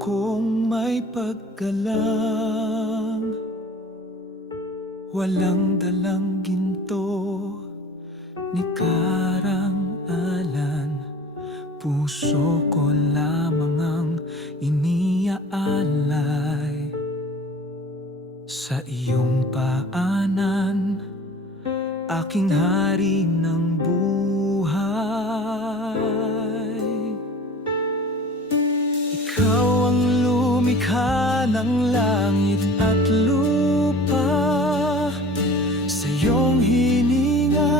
kong may paggalang, walang dalang ginto ni karang-alan. Puso ko lamang ang iniaalay sa iyong paanan, aking hari ng buhay. Ikaw ang lumikha ng langit at lupa, sa iyong hininga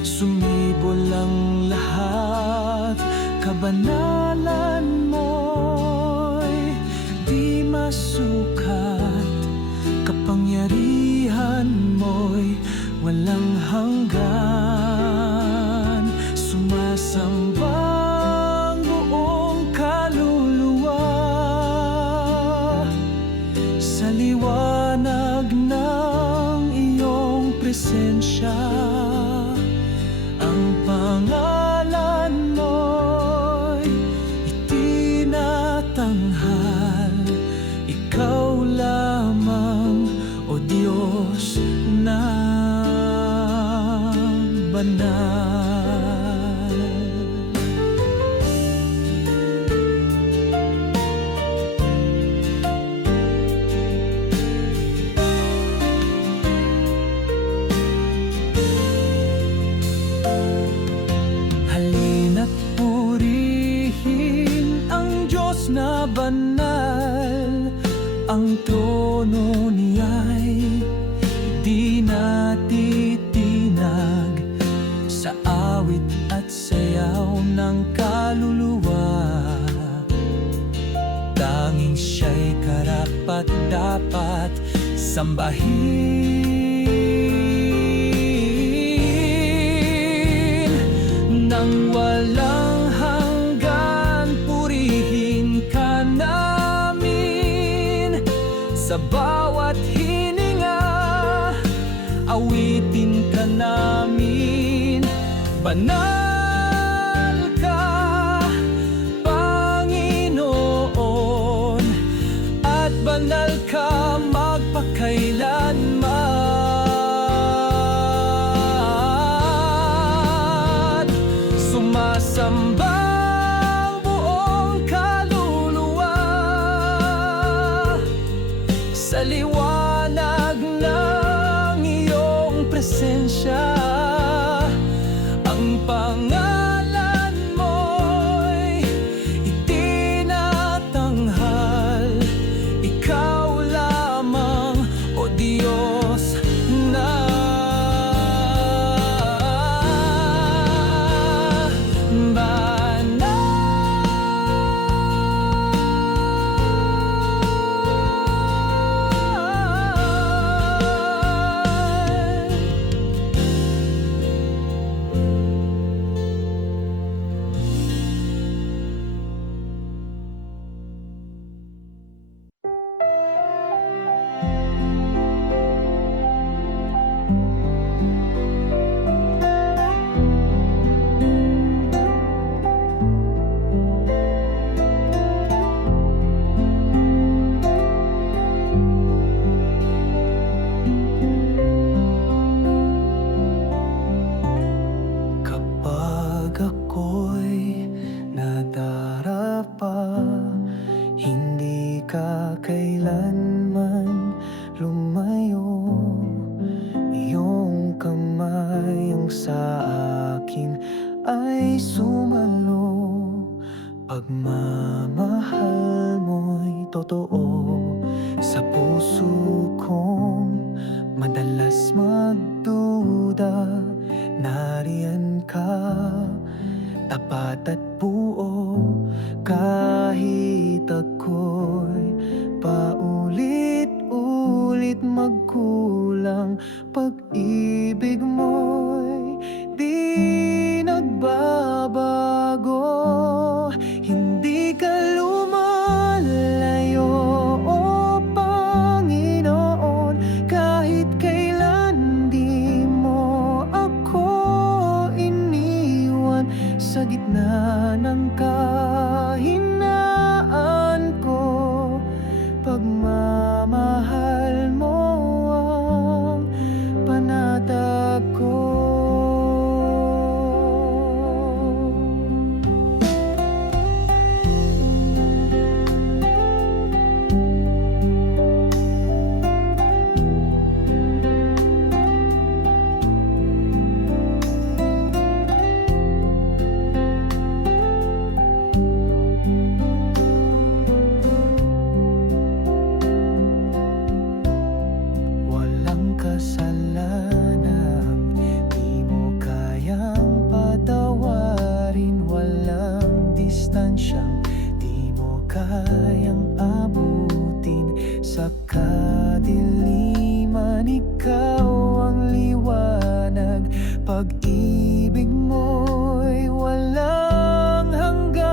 sumibol ang lahat. Kabanalan mo'y di masukat, kapangyarihan mo'y walang hanggan. Sumasamba ang buong kaluluwa sa liwanag ng iyong presensya. Ang pangalan mo'y itinatanghal, ikaw lamang, O Diyos na banal. Halina't purihin ang Diyos na banal. Ang trono niya'y di natitinag sa awit at sayaw ng kaluluwa. Tanging siya'y karapat-dapat sambahin. Nang walang hanggan, purihin ka namin. Sa bawat hininga, awitin ka namin. Banal ka, Panginoon, at banal ka magpakailanman. Sumasamba ang buong kaluluwa sa liwanag ng iyong presensya. Ang pangalan mo'y itinatanghal, ikaw lamang, O Diyos na banal. Kapag ako'y nadarapa, hindi ka kailanman lumayo. Iyong kamay ang sa akin ay sumalo. Pagmamahal mo'y totoo sa puso kong madalas magduda. Nariyan ka, tapat at buo, kahit ako'y paulit-ulit magkulang. Pag-ibig mo'y di nagbabago, hindi ka lumalayo, O Panginoon. Kahit kailan di mo ako iniwan, sa gitna ng kahinaan Sa kadiliman, ikaw ang liwanag. Pag-ibig mo'y walang hanggan.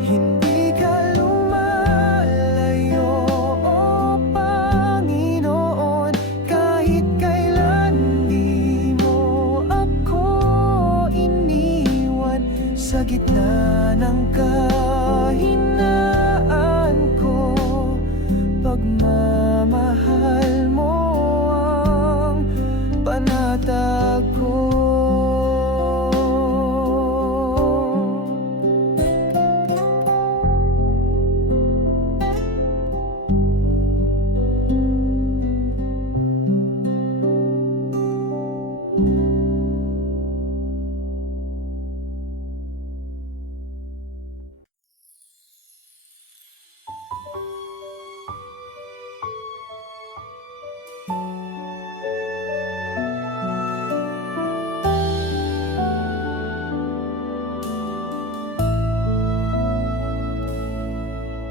Hindi ka lumalayo, o Panginoon. Kahit kailan di mo ako iniwan. Sa gitna ng kahinaan ko, pagmamahal mo ang panatag ko.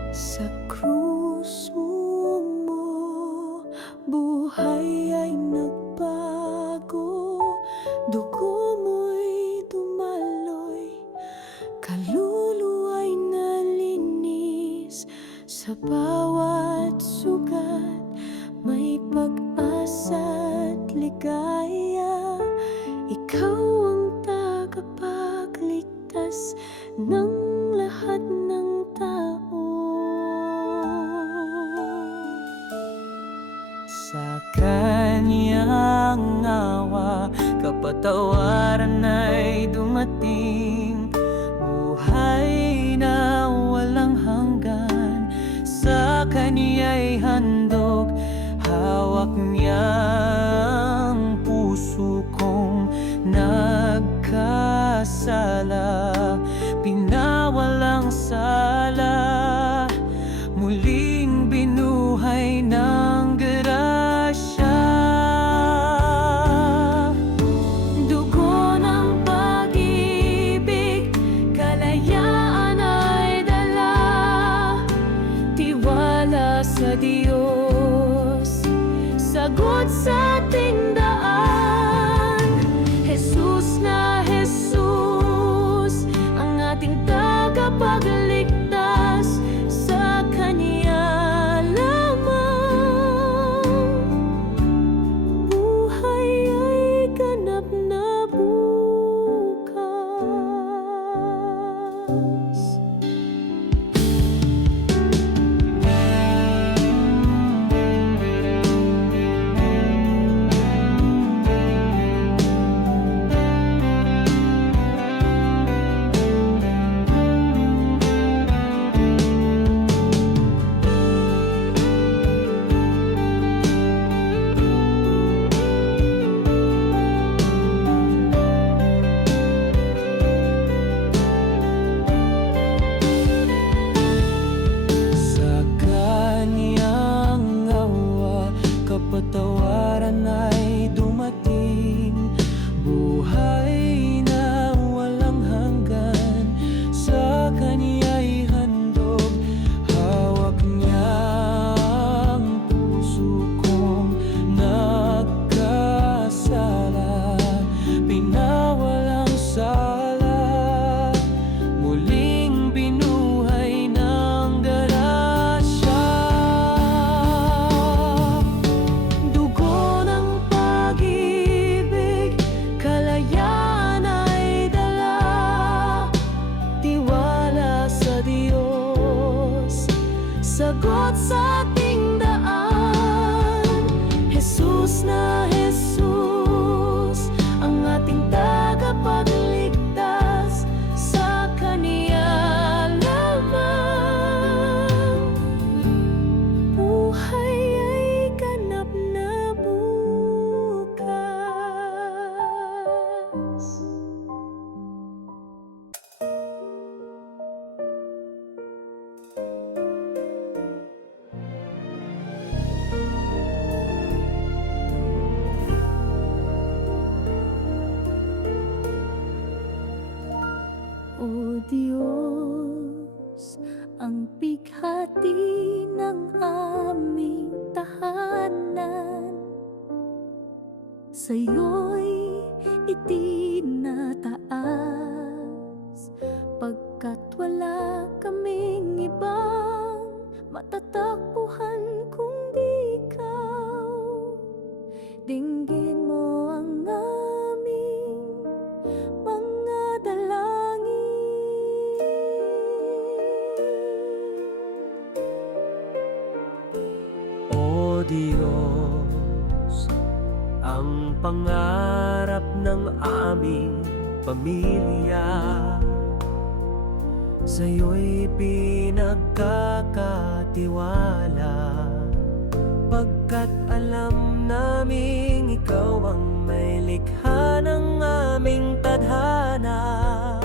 Sa krus mo, buhay ay nagbago. Dugo mo'y dumaloy, kaluluwa'y nalinis. Sa bawat sugat, may pag-asa't ligaya. Ikaw ang tagapagligtas ng lahat ng tao. Sa kanyang awa, kapatawaran ay dumating. Buhay na walang hanggan, sa kanya'y handog. Hawak niya ang puso kong nagkasala. Pinawalang sala, muling binuhay ng grasya. Dugo ng pag-ibig, kalayaan ay dala. Tiwala sa Diyos, sagot sa ating daan. Jesus na Jesus, ang ating tagapagligtas. Sa Kanya lamang buhay ay ganap na bukas. Kapatawaran ay dumating. Buhay na walang hanggan, sa Kanya'y handog. Hawak niya ang puso kong nagkasala. Pinawalang sala, muling binuhay ng grasya. Sagot sa ating daan. Jesus na Jesus, ang ating tagapagligtas. Sa Kanya lamang buhay ay ganap na bukas. O Diyos, ang bighati ng aming tahanan. Sa'yo'y itinataas, pagkat wala kaming ibang matatakbuhan kundi ikaw. Dinggin mo ang aming mga dalangin. O Diyos, ang pangarap ng aming pamilya, sa'yo'y pinagkakatiwala, pagkat alam naming ikaw ang may likha ng aming tadhana.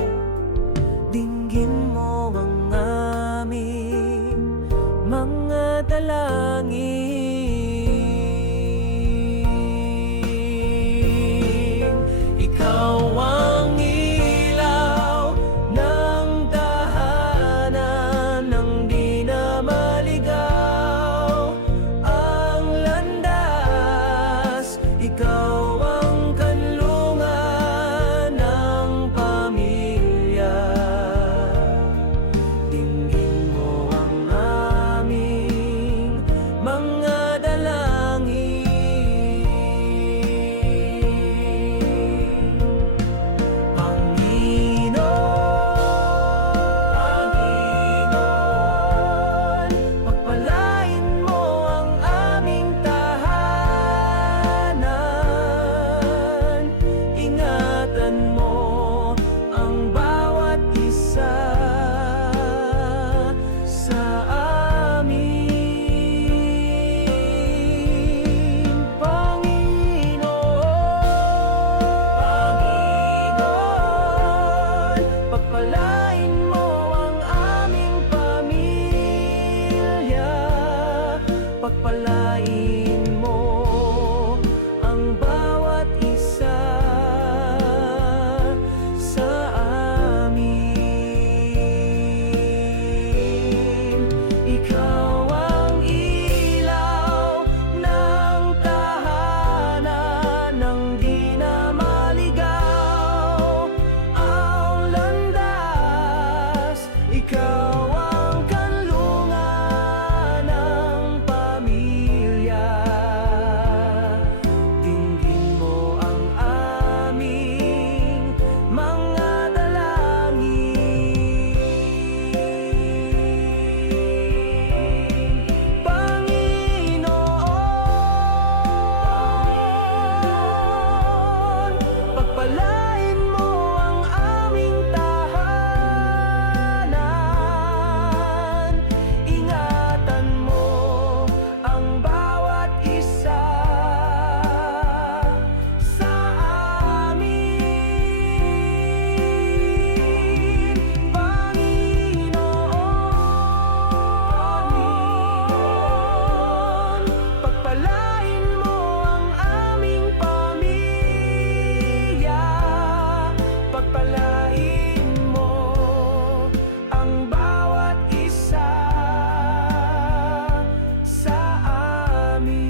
Dinggin mo ang aming mga dalangin. Ikaw ang ilaw ng tahanan, ng di na maligaw ang landas. Ikaw ang kanlungan ng pamilya. Dinggin mo ang aming mga dalangin. Panginoon, pagpalain mo ang aming tahanan. Ingatan mo ang bawat isa sa amin. Panginoon, pagpalain mo ang aming pamilya. Pagpalain mo ang bawat isa sa amin. Ikaw ang ilaw ng tahanan, ng di na maligaw ang landas. Ikaw ang kanlungan ng pamilya. Dinggin mo ang aming mga dalangin. Panginoon, pagpalain mo ang aming tahanan. Ingatan mo ang bawat isa sa amin. Panginoon, pagpalain mo ang aming pamilya. Pagpalain mo ang bawat isa sa amin.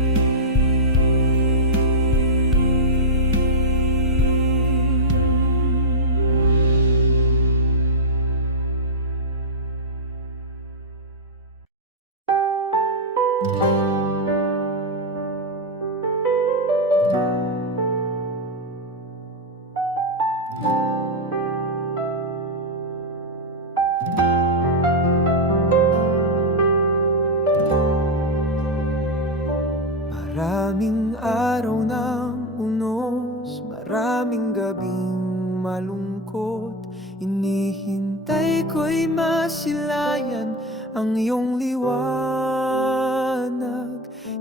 Maraming araw ng unos, maraming gabing malungkot. Inihintay ko'y masilayan ang iyong liwanag.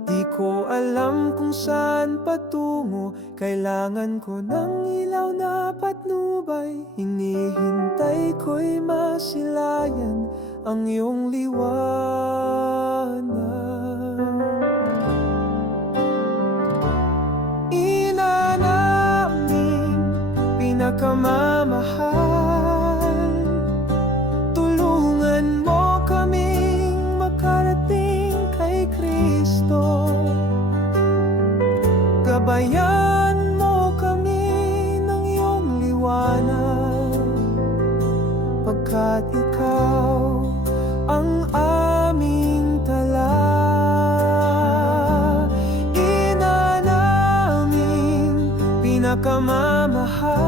Di ko alam kung saan patungo, kailangan ko ng ilaw na patnubay. Inihintay ko'y masilayan ang iyong liwanag. Ina naming pinakamamahal, tulungan mo kami pagmamahal.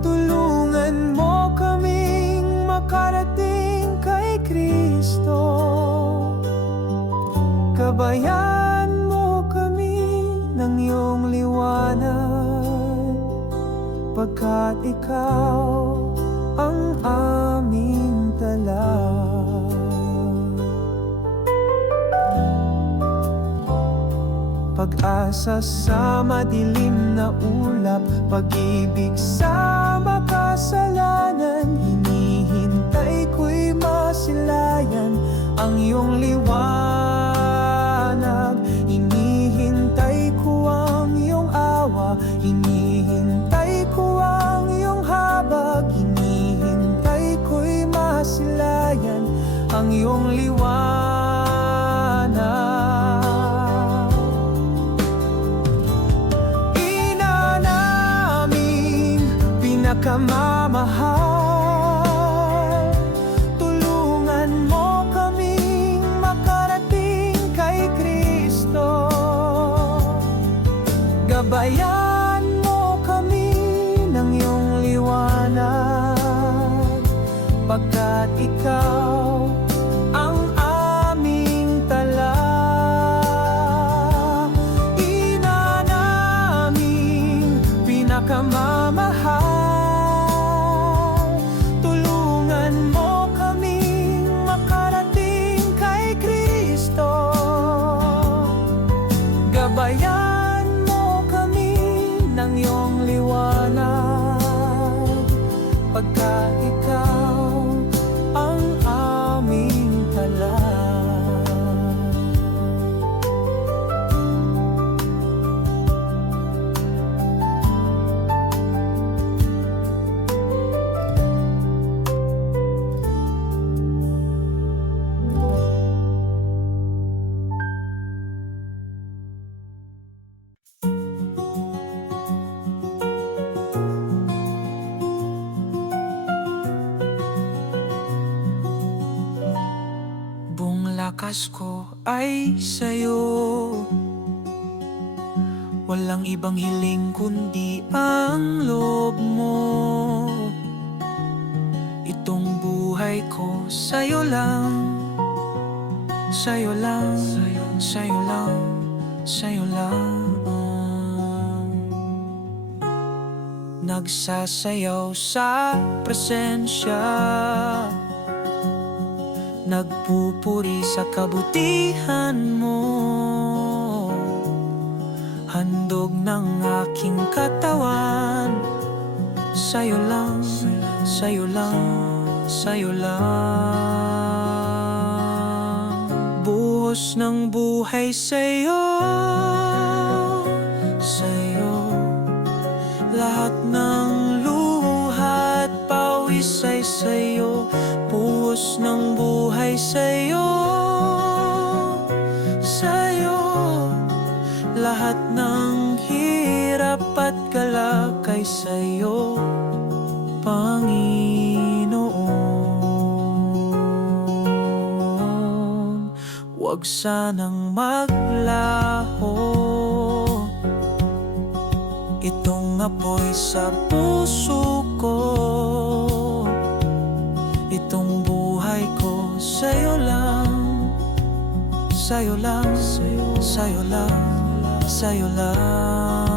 Tulungan mo kaming makarating kay Kristo. Gabayan mo kami ng iyong liwanag, pagkat ikaw ang aming tala. Pag-asa sa madilim na ulap, pag-ibig sa makasalanan. Hinihintay ko'y masilayan ang iyong liwanag. Hinihintay ko ang iyong awa, hinihintay ko ang iyong habag. Hinihintay ko'y masilayan ang iyong liwanag. Pinakamamahal, tulungan mo kaming makarating kay Kristo. Gabayan mo kami ng iyong liwanag, pagkat ikaw ang aming tala. Ina naming pinakamamahal, gabayan mo kami ng iyong liwanag, pagkat ikaw ang aming tala. Lakas ko ay sa'yo, walang ibang hiling kundi ang loob mo. Itong buhay ko sa'yo lang, sa'yo lang, sa'yo lang, sa'yo lang. Nagsasayaw sa presensya, nagpupuri sa kabutihan mo. Handog ng aking katawan, sa'yo lang, sa'yo lang, sa'yo lang. Buhos ng buhay sa'yo, sa'yo. Lahat ng luha at pawis ay sa'yo. Buhos ng buhay sa'yo, sa'yo. Lahat ng hirap at galak ay sa'yo, Panginoon. Huwag sanang maglaho itong apoy sa puso ko. Itong buhay ko sa'yo lang, sa'yo lang, sa'yo lang, sa'yo lang.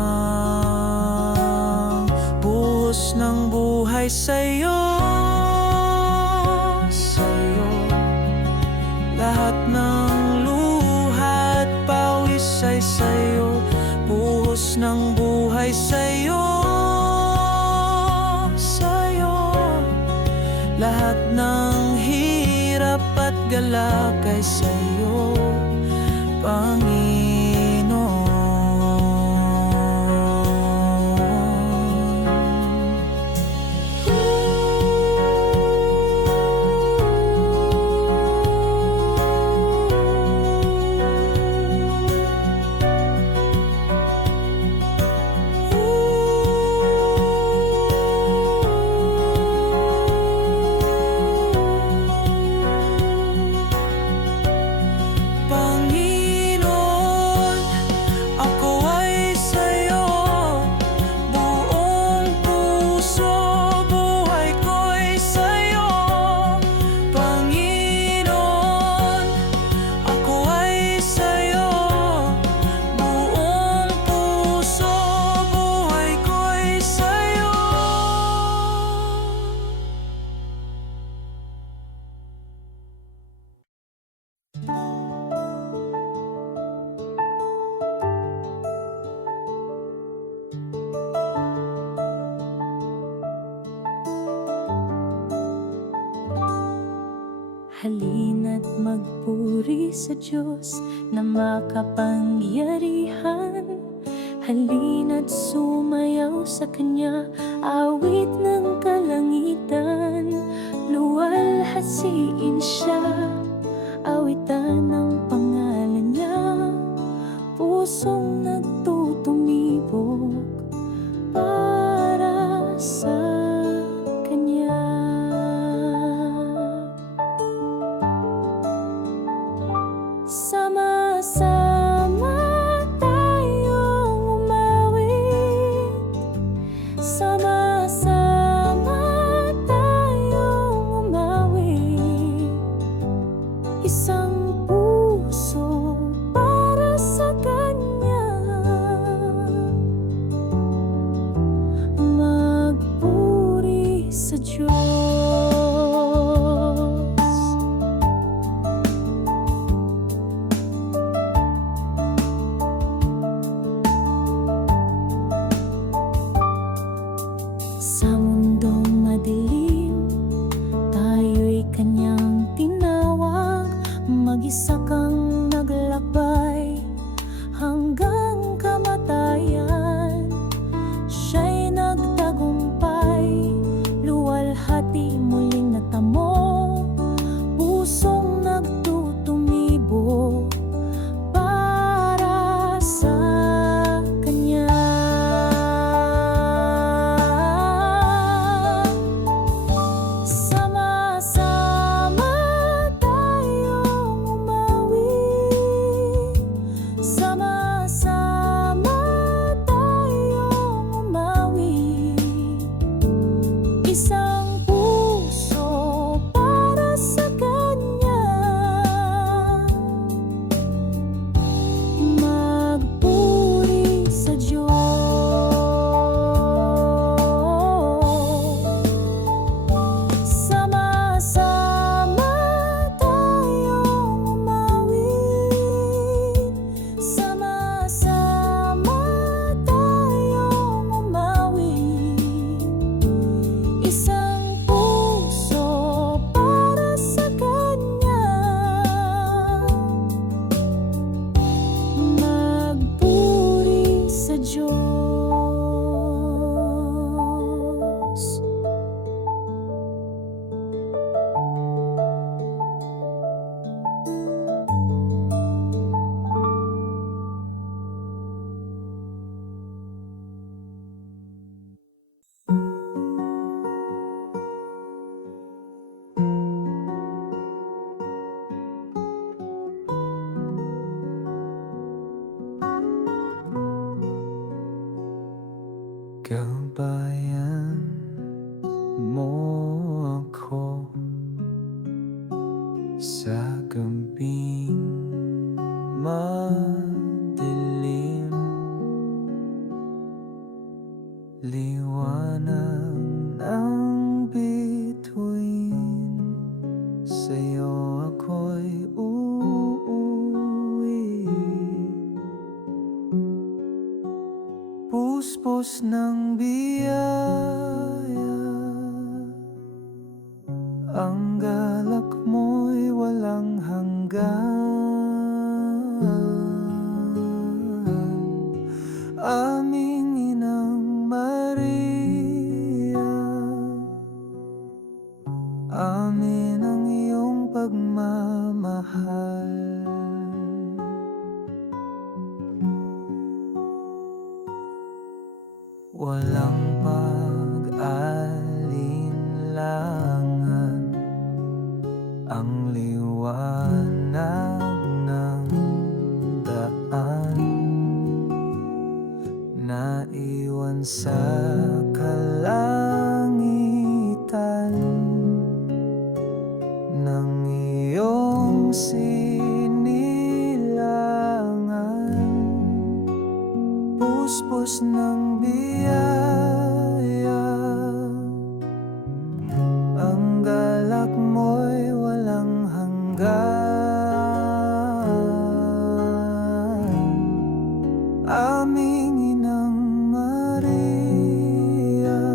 Buhos ng buhay sa'yo, sa'yo. Lahat ng luha at pawis ay sa'yo. Buhos ng buhay sa'yo, sa'yo. Lahat ng hirap at galak ay sa'yo, Panginoon. Panginoon, Halina't magpuri sa Diyos na makapangyarihan. Halina't sumayaw sa Kanya, awit ng kalangitan. Luwalhatian Siya, awitan ang pangalan Niya. Pusong nagtutumibok para sa Kanya. Sama-sama tayong umawit, sama-sama tayong umawit. Isang puso para sa Kanya, magpuri sa Diyos. Sa mundong madilim, tayo'y Kanyang tinawag. Mag-isa kang naglakbay hanggang kamatayan. Siya'y nagtagumpay, luwalhati muling natamo. Pusong nagtutumibo para sa Kanya. Sama-sama tayong umawit, sama-sama tayong umawit. Isang puso para sa Kanya, magpuri sa Diyos. Sama-sama tayong umawit, sama-sama tayong umawit. Isang puso para sa Kanya, magpuri sa Diyos. Gabayan mo ako sa gabing madilim. Liwanag ng bituin, sa'yo ako'y uuwi. Puspos ng biyaya, ang galak mo'y walang hanggan. Aming Inang Maria, amin ang iyong pagmamahal. Walang pag-alinlangan ang liwanag ng daan, naiwan sa kalangitan ng iyong sinilangan. Puspos ng biyaya, ang galak mo'y walang hanggan. Aming Inang Maria,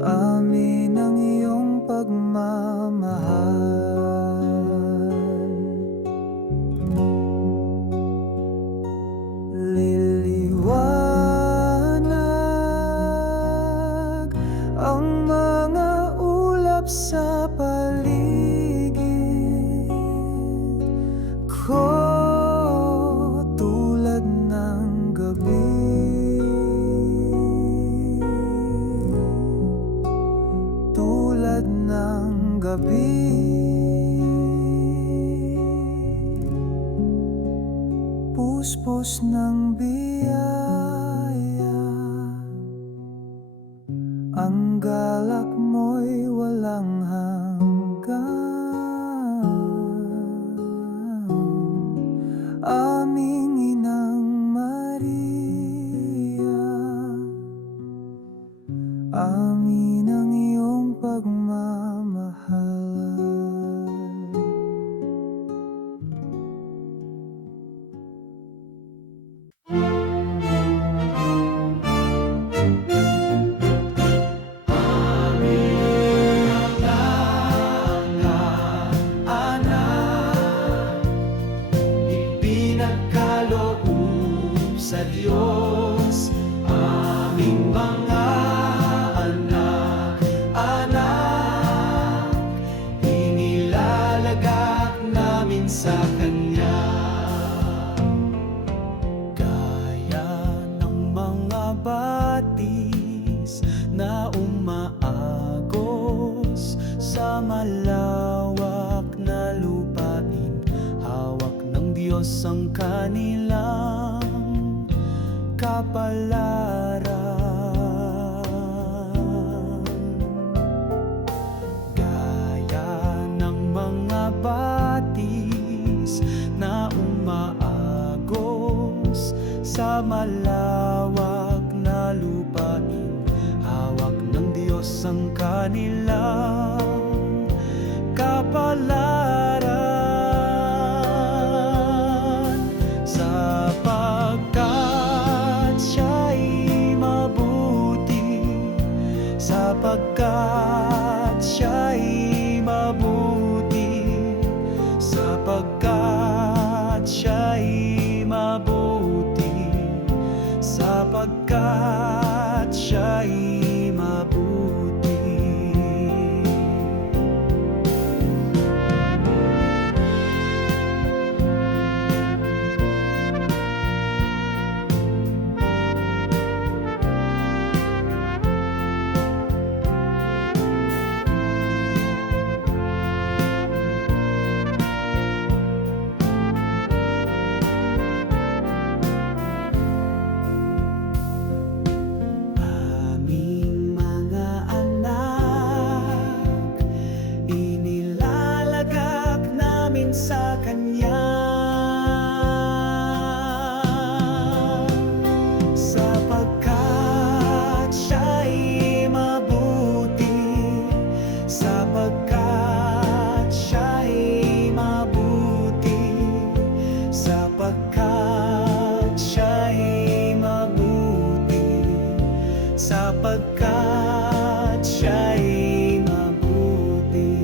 amin ang iyong pagmamahal. tulad ng gabi. Puspos ng biyaya, ang galak mo'y walang hanggan. Aming Inang Maria, amin ang iyong pagmamahal. Ipinagkaloob sa Diyos, aming mga anak, inilalagak namin sa Kanya. Gaya ng mga batis na umaagos sa malawak na lupain, hawak ng Diyos ang kanilang kapalaran. Gaya ng mga batis na umaagos sa malawak na lupain, hawak ng Diyos ang kanilang kapalaran. Sapagkat siya'y mabuti, sapagkat siya'y mabuti, sapagkat siya'y mabuti, sapagkat siya'y mabuti. Aming mga anak, inilalagak namin sa Kanya. Sapagkat siya'y mabuti, sapagkat siya'y mabuti, sapagkat siya'y mabuti, sapagkat siya'y mabuti.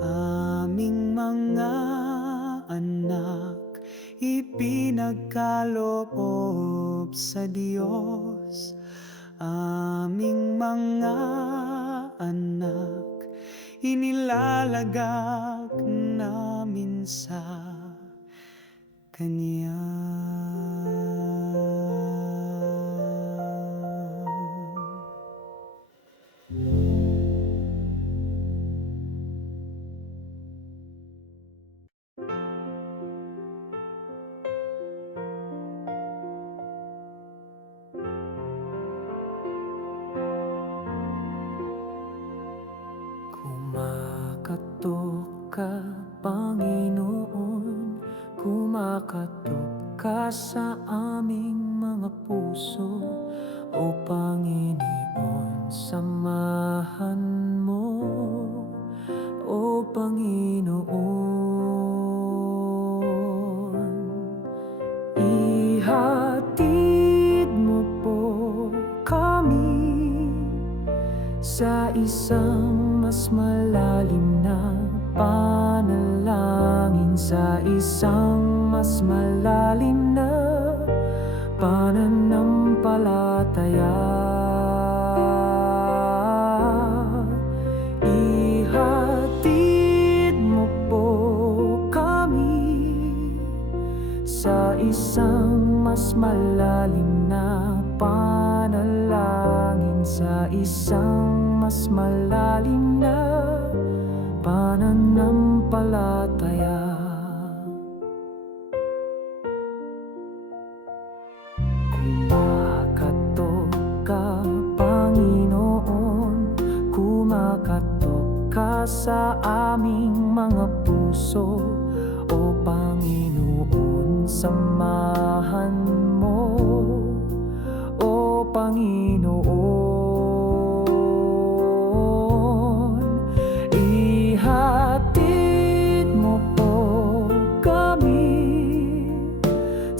Aming mga anak, ipinagkaloob sa Diyos, aming mga anak, inilalagak namin sa Kanya. Kumakatok ka, Panginoon, kumakatok ka sa aming mga puso. O Panginoon, samahan mo, O Panginoon. Ihatid mo po kami sa isang mas malalim na panalangin, sa isang mas malalim na pananampalataya. Ihatid mo po kami sa isang mas malalim na panalangin, sa isang isang mas malalim na pananampalataya. Kumakatok ka, Panginoon, kumakatok ka sa aming mga puso. O Panginoon, samahan mo, O Panginoon, ihatid mo po kami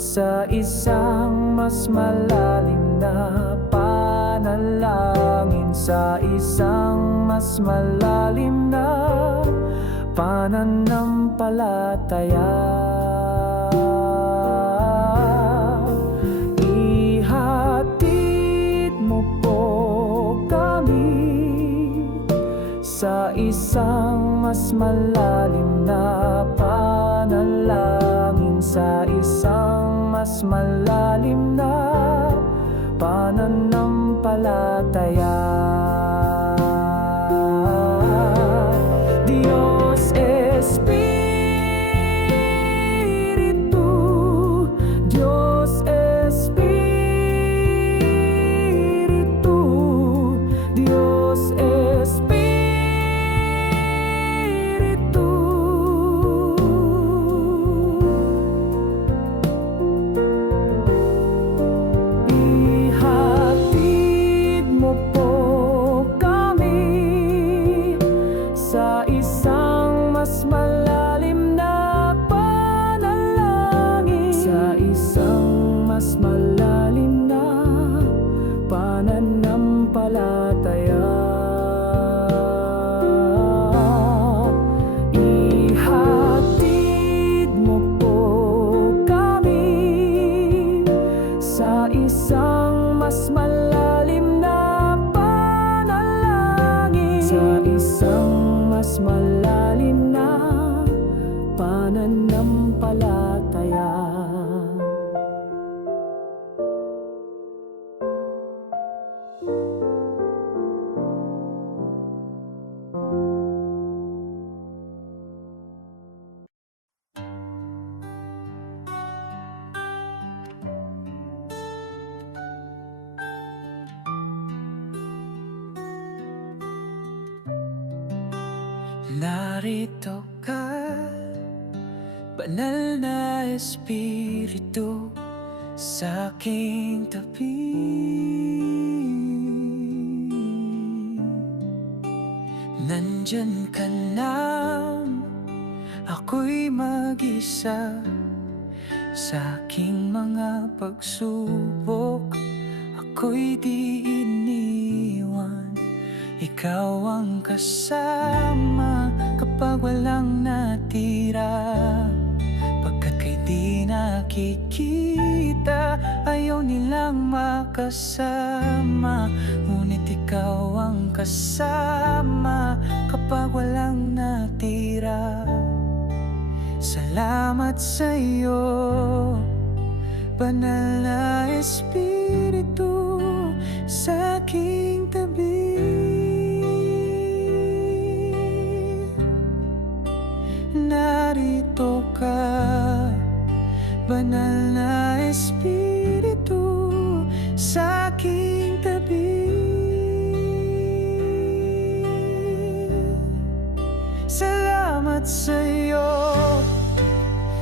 sa isang mas malalim na panalangin, sa isang mas malalim na pananampalataya. Ihatid mo po kami sa isang mas malalim na panalangin, sa isang mas malalim na pananampalataya. Diyos Espiritu, Diyos Espiritu, Diyos Espiritu. Ihatid mo po kami sa isang mas malalim na panalangin, sa isang mas malalim na pananampalataya. Ihatid mo po kami sa isang mas malalim na panalangin, sa isang mas malalim na pananampalataya. Narito ka, banal na Espiritu, sa aking tabi. Nandyan ka lang, ako'y mag-isa sa aking mga pagsubok. Ako'y di iniwan, ikaw ang kasama kapag walang natira. Pagkat kay di nakikita, ayaw nilang makasama, ngunit ikaw ang kasama kapag walang natira. Salamat sa'yo, banal na Espiritu, sa aking tabi. Narito ka, banal na Espiritu, sa aking tabi. Salamat sa'yo,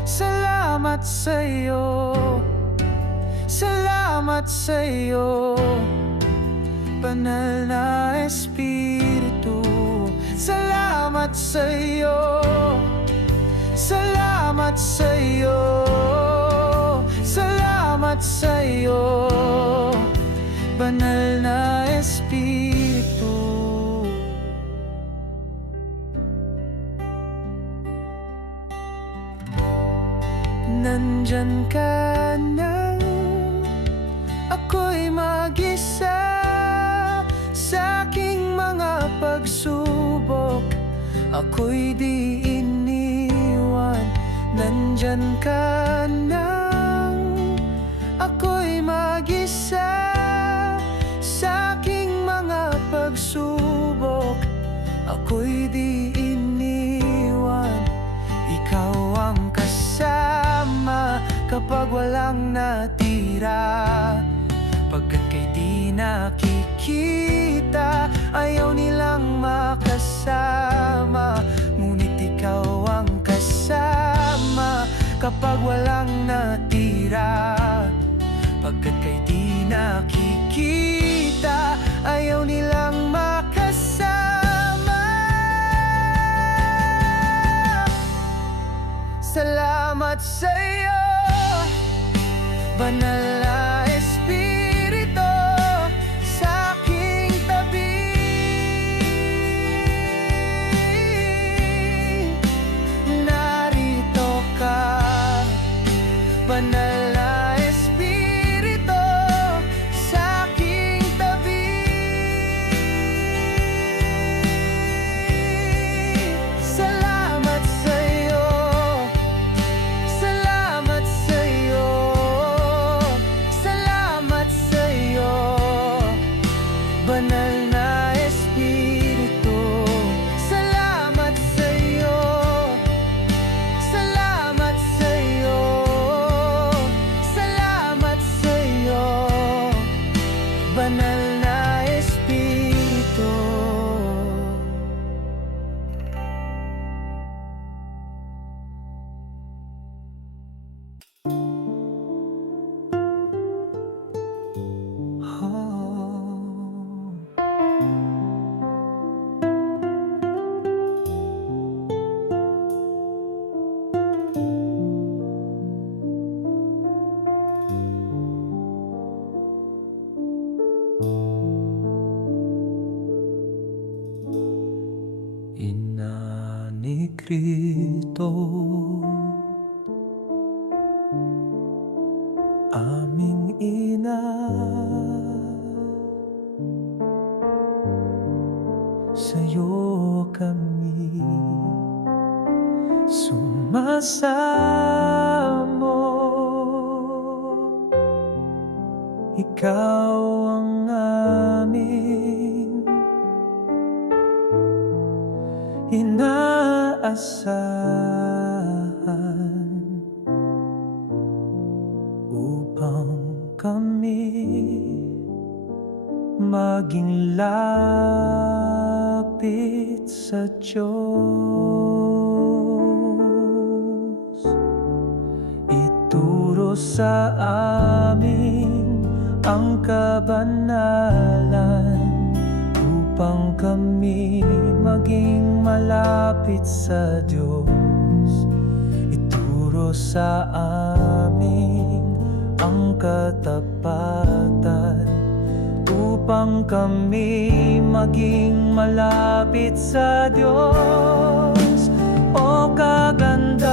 salamat sa'yo, salamat sa'yo, banal na Espiritu. Salamat sa'yo, salamat sa'yo, salamat sa'yo, banal na Espiritu. Nandyan ka na, ako'y mag-isa sa aking mga pagsubok. Ako'y di iniwan, nandyan ka lang, ako'y mag-isa sa aking mga pagsubok. pagsubok, ako'y di iniwan. Ikaw ang kasama kapag walang natira. Pagkat kay di nakikita, ayaw nilang makasama. Ngunit ikaw ang kasama kapag walang natira. Pagkat kay di nakikita, ayaw nilang makasama. Salamat sa'yo, banal na Espiritu, sa aking tabi. Narito ka, banal na Espiritu, sa aking tabi. Salamat sa'yo, salamat sa'yo, salamat sa'yo, banal na Espiritu. Salamat sa'yo, salamat sa'yo, salamat sa'yo, banal na Espiritu. Ina ni Cristo, aming ina, sa'yo kami sumasamo. Ikaw ang aming inaasahan upang kami maging lapit sa Diyos. Ituro sa amin ang kabanalan upang kami maging malapit sa Diyos. Ituro sa amin ang katapatan upang kami maging malapit sa Diyos. O kagandahan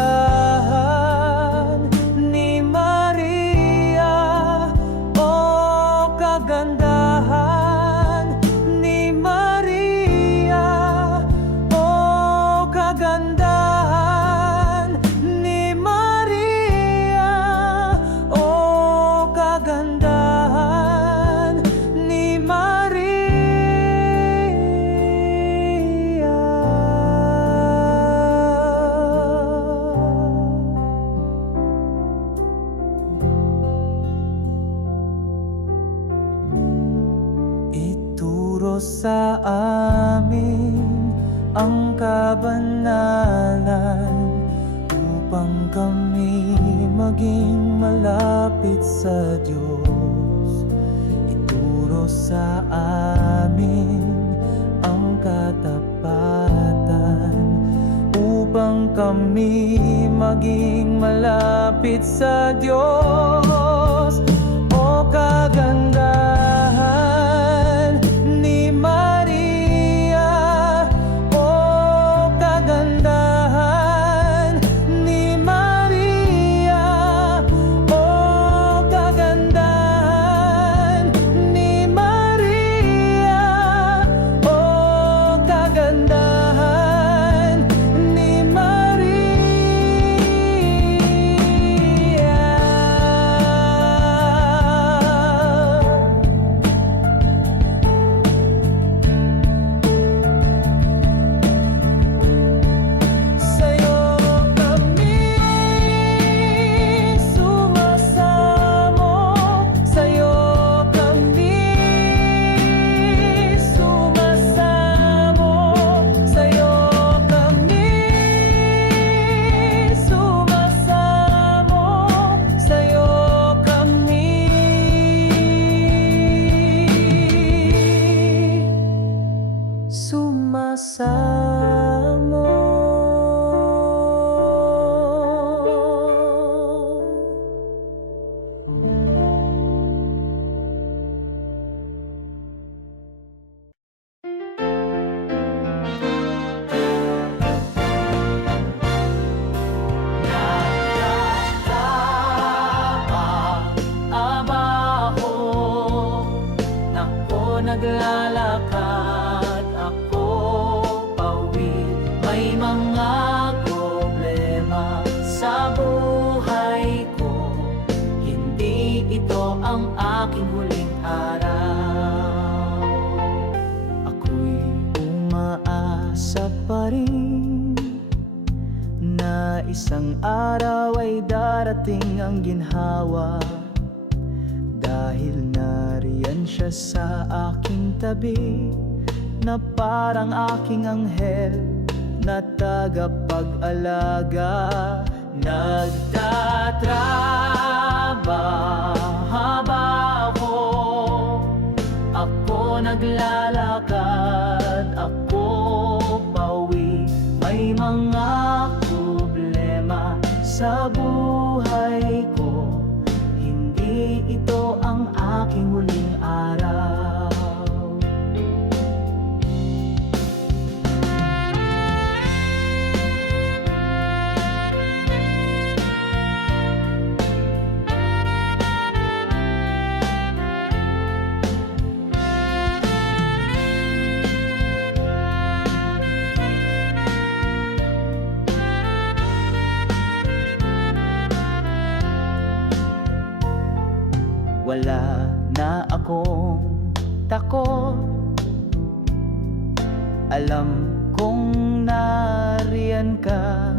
ni Maria, o kagandahan ni Maria, o kagandahan ni Maria, o kagandahan ni Maria. Ituro sa amin ang kabanalan upang kami maging malapit sa Diyos. Ituro sa amin ang katapatan upang kami maging malapit sa Diyos. O kagandahan ni Maria, o kagandahan ni Maria, o kagandahan ni Maria, o kagandahan ni Maria. mo. Naglalakad ako pauwi. May mga problema sa buhay ko. Hindi ito ang aking huling araw. Ako'y umaasa pa rin na isang araw ay darating ang ginhawa. Dahil nariyan siya sa aking tabi, na parang aking anghel na tagapag-alaga. Nagtatrabaho ako, naglalakad ako pauwi. May mga problema sa buhay ko. Hindi ito ang aking huling araw. Wala na akong takot. Alam kong nariyan ka.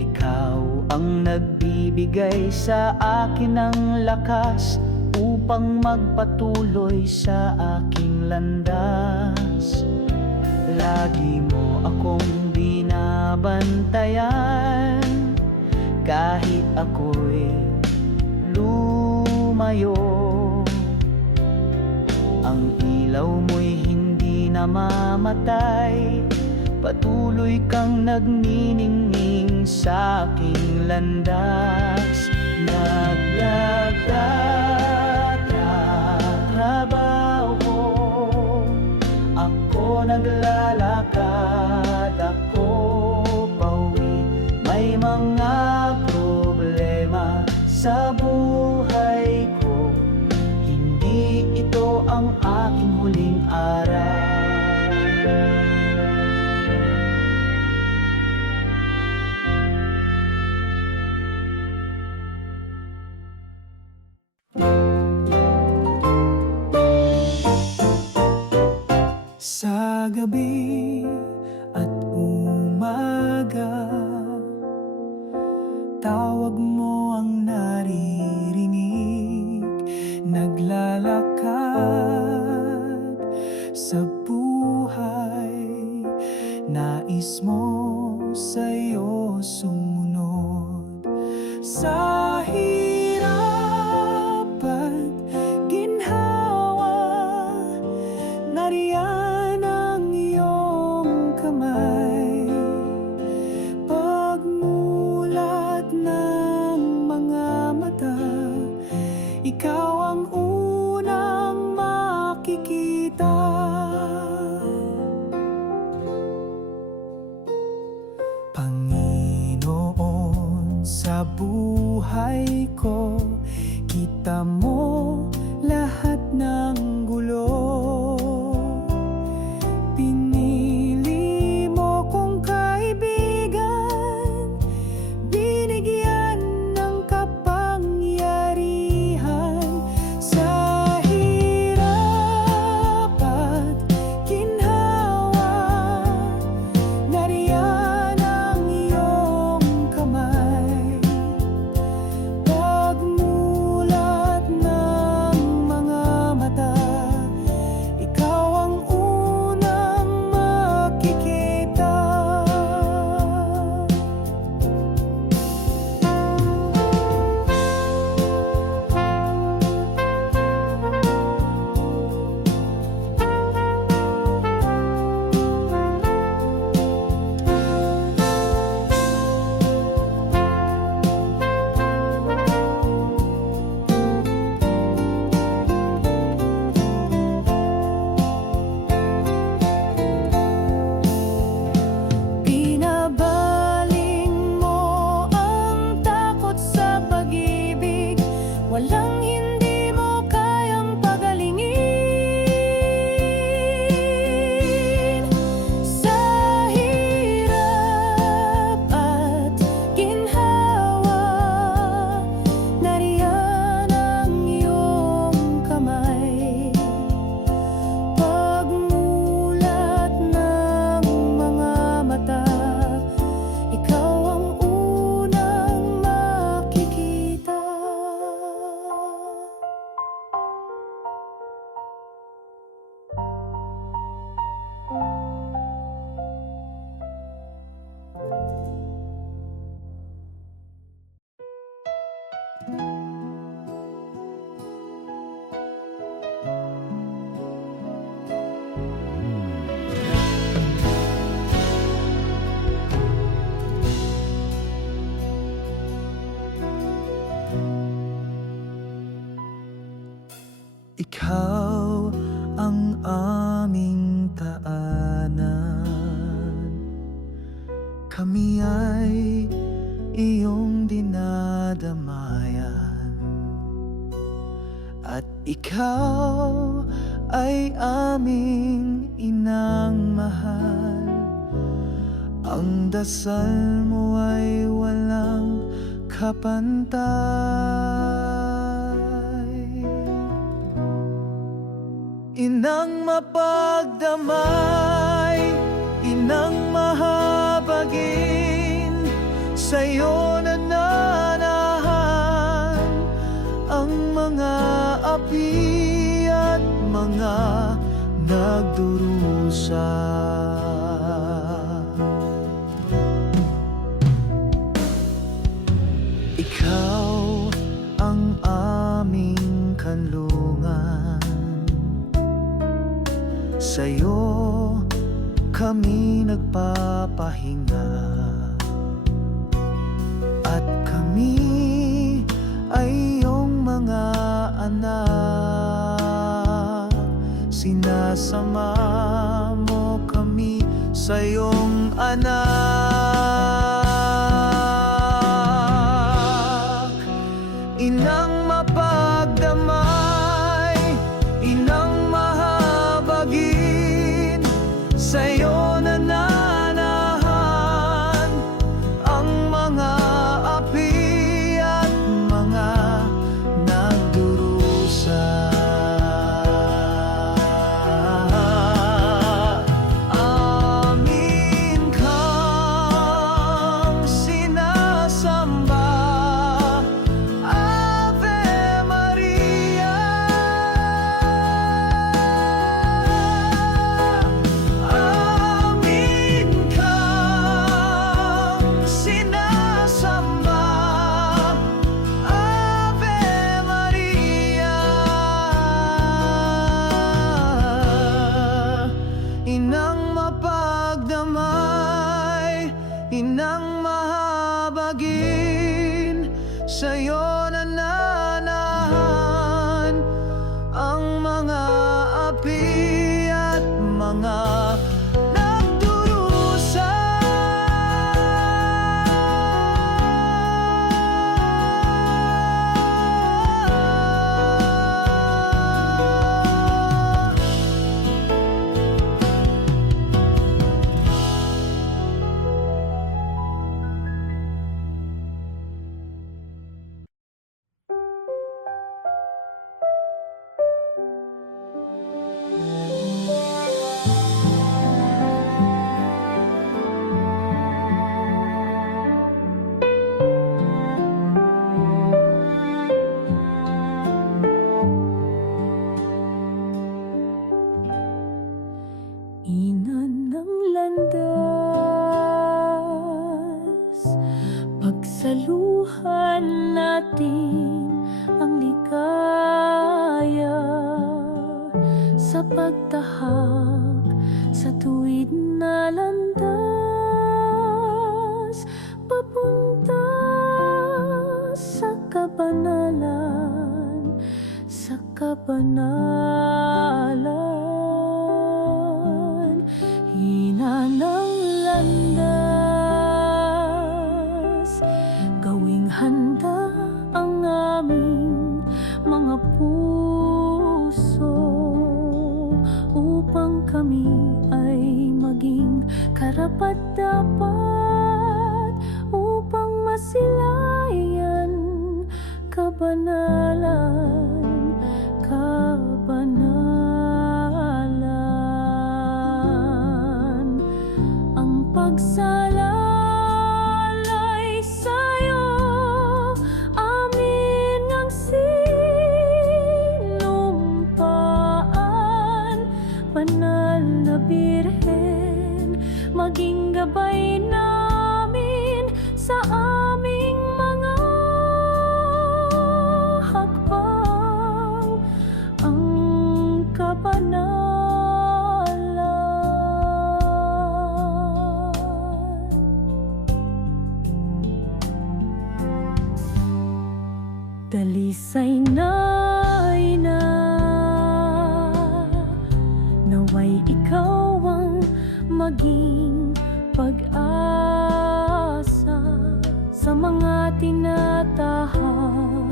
Ikaw ang nagbibigay sa akin ng lakas upang magpatuloy sa aking landas. Lagi mo akong binabantayan kahit ako'y lumayo. Ang ilaw mo'y hindi namamatay. Patuloy kang nagniningning sa aking landas. Nagtatrabaho ako, naglalakad ako pauwi. May mga problema sa buhay ko. Hindi ito ang aking huling araw. Sa gabi at umaga, tawag mo ang naririnig. Naglalakad sa buhay, nais mo sa'yo sumunod. Sa hirap at ginhawa, nariyan ang iyong kamay. Pagmulat ng mga mata, ikaw ang unang makikita. Panginoon, sa buhay ko, kita mo lahat ng gulo. Pinili mo kong kaibigan, binigyan ng kapangyarihan. Sa hirap at ginhawa, nariyan ang iyong kamay. Pagmulat ng Ikaw ang aming taanan, kami ay iyong dinadamayan, at ikaw ay aming inang mahal. Ang dasal mo ay walang kapantay. Inang mapagdamay, inang mahabagin, sa'yo nananahan ang mga api at mga nagdurusa. Ikaw ang aming kanlungan, sa'yo kami nagpapahinga, at kami ay iyong mga anak. Sinasama mo kami sa iyong anak. Inang mapagdamay, inang mahabagin, sa'yo nananahan ang mga api at mga nagdurusa. Amin kang sinasamba, Ave Maria. Amin kang sinasamba, Ave Maria. Inang mapagdamay, inang mahabagin, sa'yo nananahan ang mga api at mga nagdurusa. Ina ng landas, pagsaluhan natin ang ligaya sa pagtahak sa tuwid na landas, papunta sa kabanalan, sa kabanalan. Hina ng landas, gawing handa ang aming mga puso, upang kami ay maging karapat-dapat, upang masilayan kabanalan, kabanalan. Ang pagsalalay sa'yo, amin ang sinumpaan, banal na Birhen. ay ikaw ang maging pag-asa sa mga tinatahak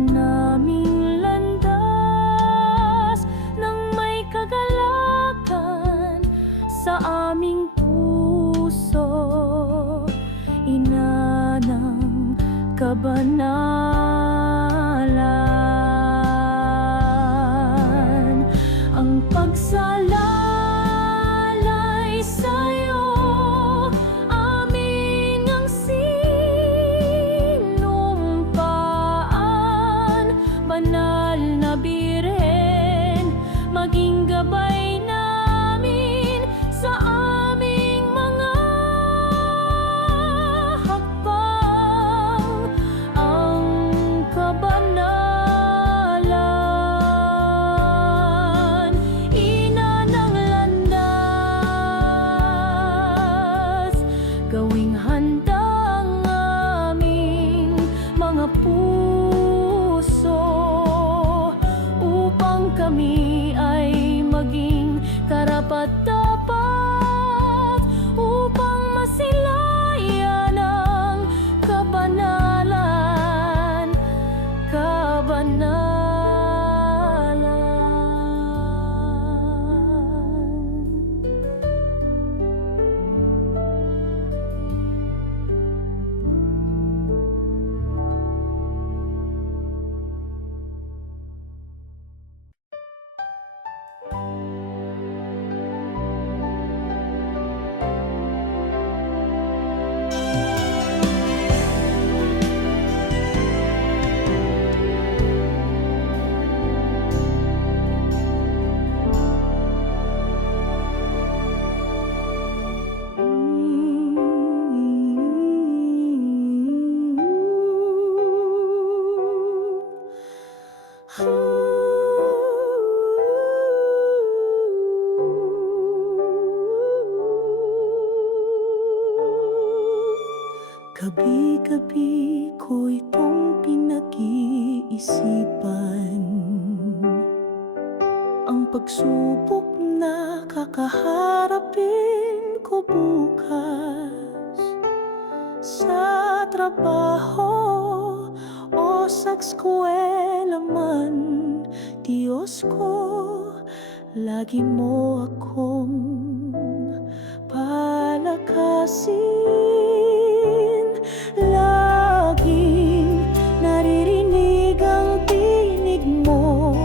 naming landas, nang may kagalakan sa aming puso, ina ng kabanalan. Ang pagsalalay sa'yo, amin ang sinumpaan. Banal na Birhen, maging gabay namin sa aming mga hakbang. Ang kabanalan, ina ng landas, gawing handa ang aming mga puso upang kami ay maging karapat-dapat, upang masilayan ang kabanalan, kabanalan. Gabi-gabi ko itong pinag-iisipan, ang pagsubok na kakaharapin ko bukas sa trabaho o sa eskwela man. Diyos ko, lagi mo akong palakasin. Laging naririnig ang tinig mo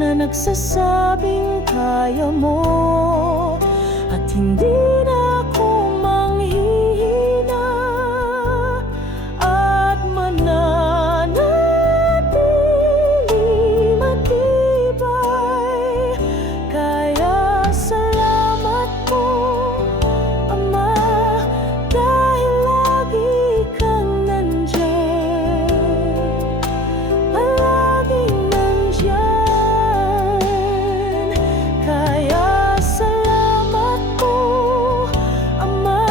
na nagsasabing kaya mo, at hindi na ako manghihina at mananatili matibay. Kaya salamat po, Ama, dahil lagi kang nandyan, palaging nandyan. Kaya salamat po, Ama,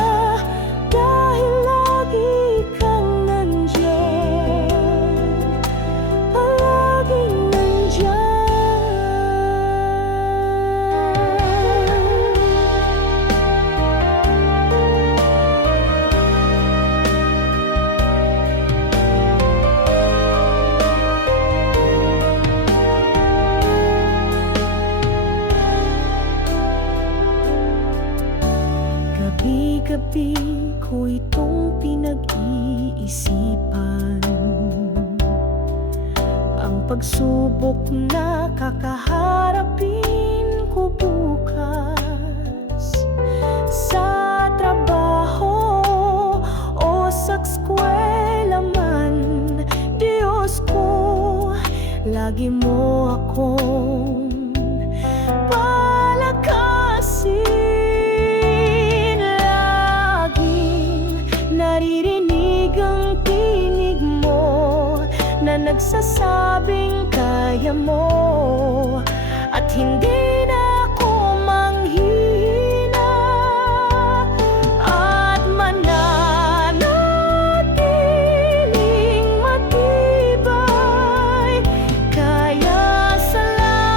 dahil lagi kang nandyan, palaging nandyan. Gabi-gabi ko itong pinag-iisipan, ang pagsubok na kakaharapin ko bukas sa trabaho o sa eskwela man. Diyos ko, lagi mo akong palakasin. Naririnig ang tinig mo na nagsasabing kaya mo, at hindi na ako manghihina at mananatiling matibay. Kaya salamat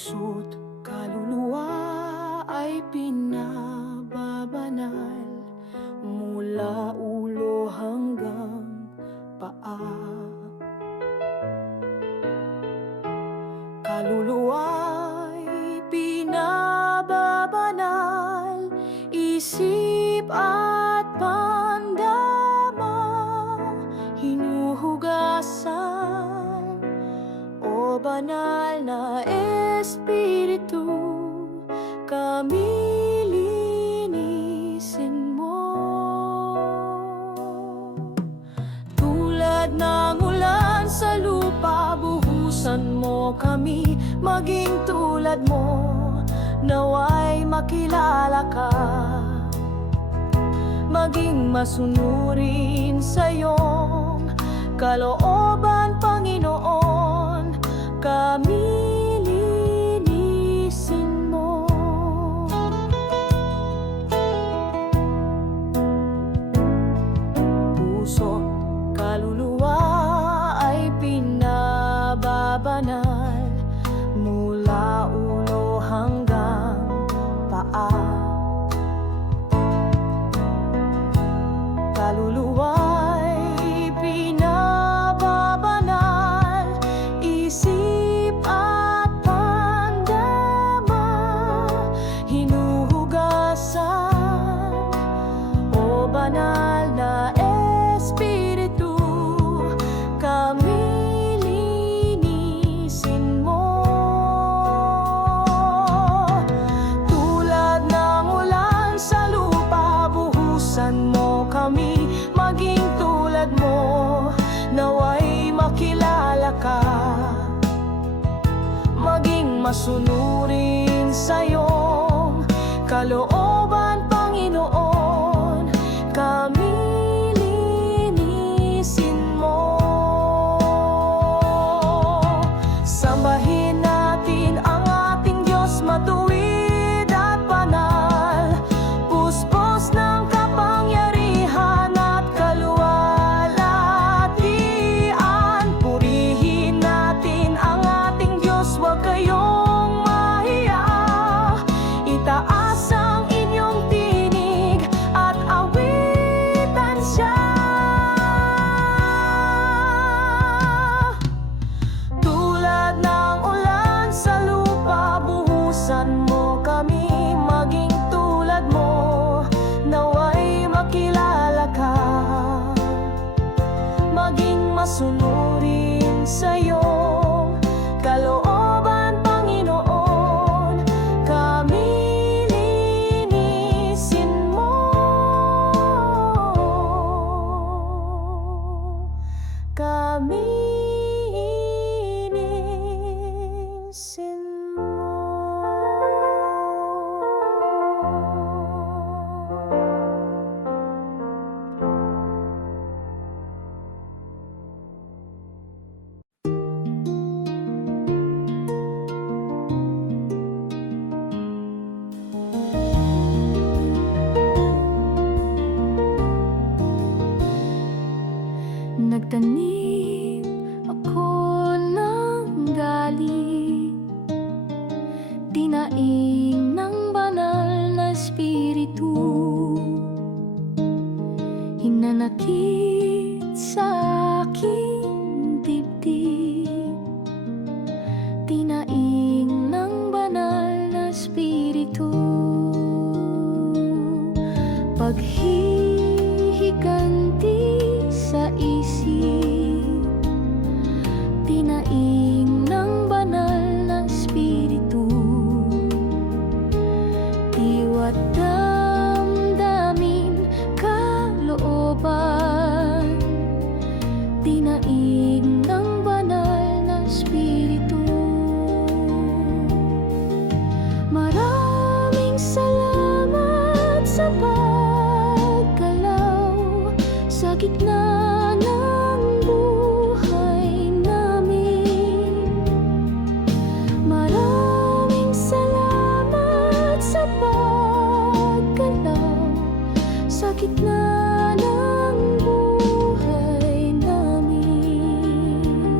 puso't kaluluwa ay pinababanal mula ulo hanggang paa. Kaluluwa'y pinababanal, isip at pandama hinuhugasan, o banal na Espiritu, kami linisin mo. Tulad ng ulan sa lupa, buhusan mo kami, maging tulad mo, nawa'y makilala ka, maging masunurin sa iyong kalooban, Panginoon, kami linisin mo. Puso, kaluluwa ay pinababanal mula ulo hanggang paa. Kaluluwa'y pinababanal, isip at pandama hinuhugasan, o banal na Espiritu, kami linisin mo. Tulad ng ulan sa lupa, buhusan mo kami, maging tulad mo, nawa'y makilala ka, maging masunurin sa iyong kalooban, Panginoon, kami linisin mo. Sambahin natin ang ating Diyos, matuwid at banal, puspos ng kapangyarihan at kaluwalhatian. Purihin natin ang ating Diyos, huwag kayong mahiya, itaas ang inyong tinig at awitan siya. Tulad ng ulan sa lupa, buhusan mo kami, maging tulad mo, nawa'y makilala ka, maging masunurin sa iyong kalooban, Panginoon, kami linisin mo. Kami linisin mo. Nagtanim ako ng galit, tinaing ng banal na Espiritu, hinanakit sa aking dibdib, tinaing ng banal na Espiritu, paghihiganti sa isip, tinaing ng banal na Espiritu, tiwa't damdamin kalooban, tinaing ng banal na Espiritu. Maraming salamat sa paggalaw sa gitna ng buhay namin. Maraming salamat sa paggalaw sa gitna ng buhay namin.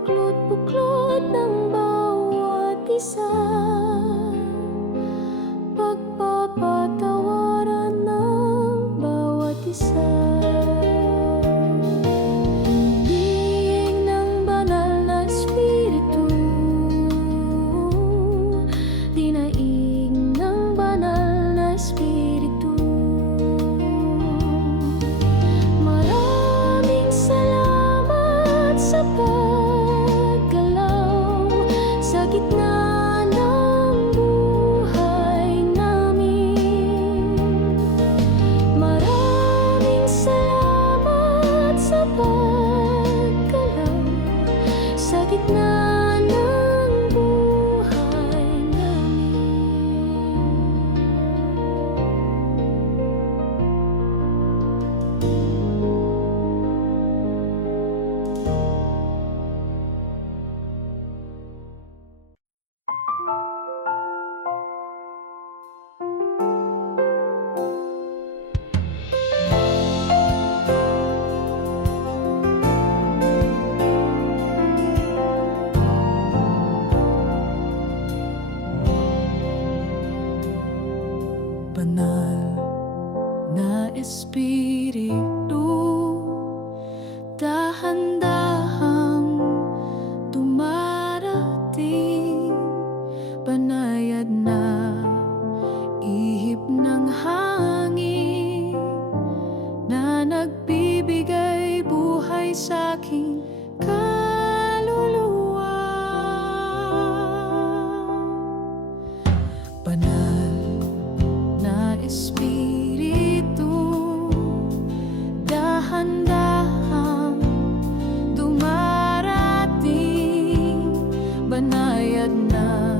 buklod-buklod ng bawat isa, pagpapatawaran ng bawat isa. Diing ng banal na espiritu, dinaig ng banal na espiritu. Maraming salamat sa paggalaw sa gitna ng buhay namin. Maraming salamat sa paggalaw sa gitna ng buhay namin. Banal na espiritu, dahan-dahang dumarating, banayad na ihip ng hangin na nagbibigay buhay sa aking kaluluwa. Banal na espiritu, dahan-dahang dumarating, banayad na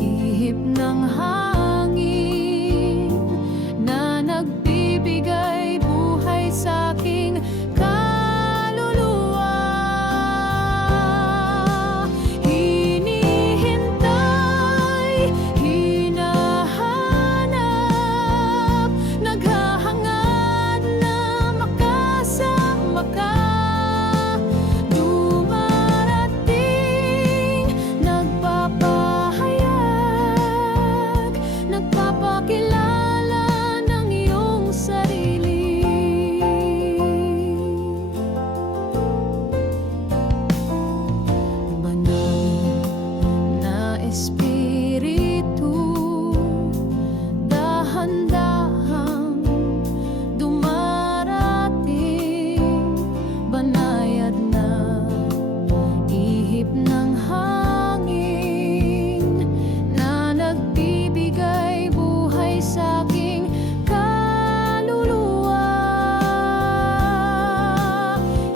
ihip ng hangin na nagbibigay buhay sa aking kaluluwa. Hinihintay, hinahanap, naghahangad na makasama ka. Dumarating, nagpapahayag, nagpapakilala ng iyong sarili. Banal na espiritu, dahan-dahang dumarating, banayad na ihip ng hangin na nagbibigay buhay sa aking kaluluwa.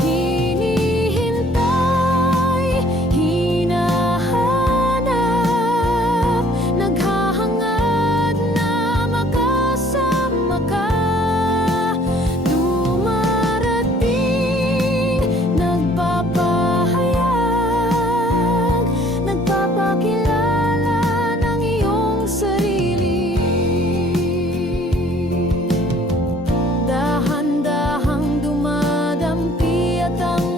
Hinihintay, hinahanap, naghahangad na makasama ka. Dumarating, nagpapahayag, nagpapakilala ng iyong sarili. Dahan-dahang dumadampi at ang